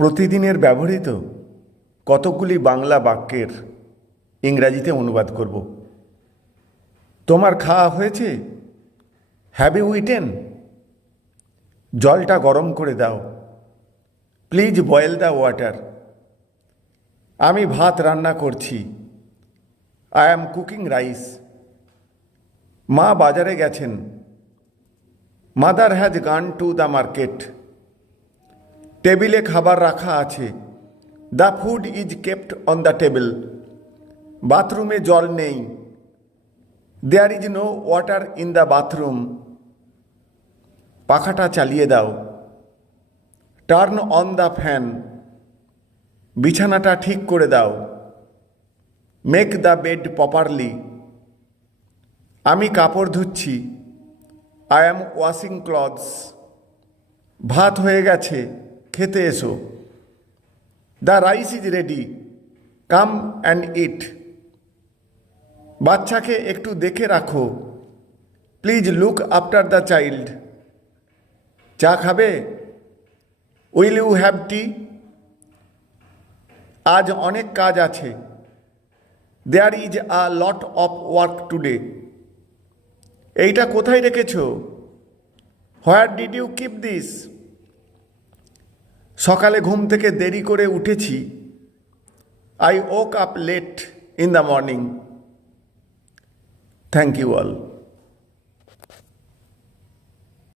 প্রতিদিনের ব্যবহৃত কতকগুলি বাংলা বাক্যের ইংরাজিতে অনুবাদ করব। তোমার খাওয়া হয়েছে? Have you eaten? জলটা গরম করে দাও। Please boil the water. আমি ভাত রান্না করছি। I am cooking rice. মা বাজারে গেছেন। Mother has gone to the market. টেবিলে খাবার রাখা আছে। The food is kept on the table. বাথরুমে জল নেই। There is no water in the bathroom. পাখাটা চালিয়ে দাও। Turn on the fan. বিছানাটা ঠিক করে দাও। Make the bed properly. আমি কাপড় ধুচ্ছি। I am washing clothes. ভাত হয়ে গেছে, খেতে এসো। The rice is ready, come and eat. বাচ্চাকে একটু দেখে রাখো। Please look after the child. চা খাবে? Will you have tea? আজ অনেক কাজ আছে। There is a lot of work today. এইটা কোথায় রেখেছ? Where did you keep this? সকালে ঘুম থেকে দেরি করে উঠেছি। I woke up late in the morning. Thank you all.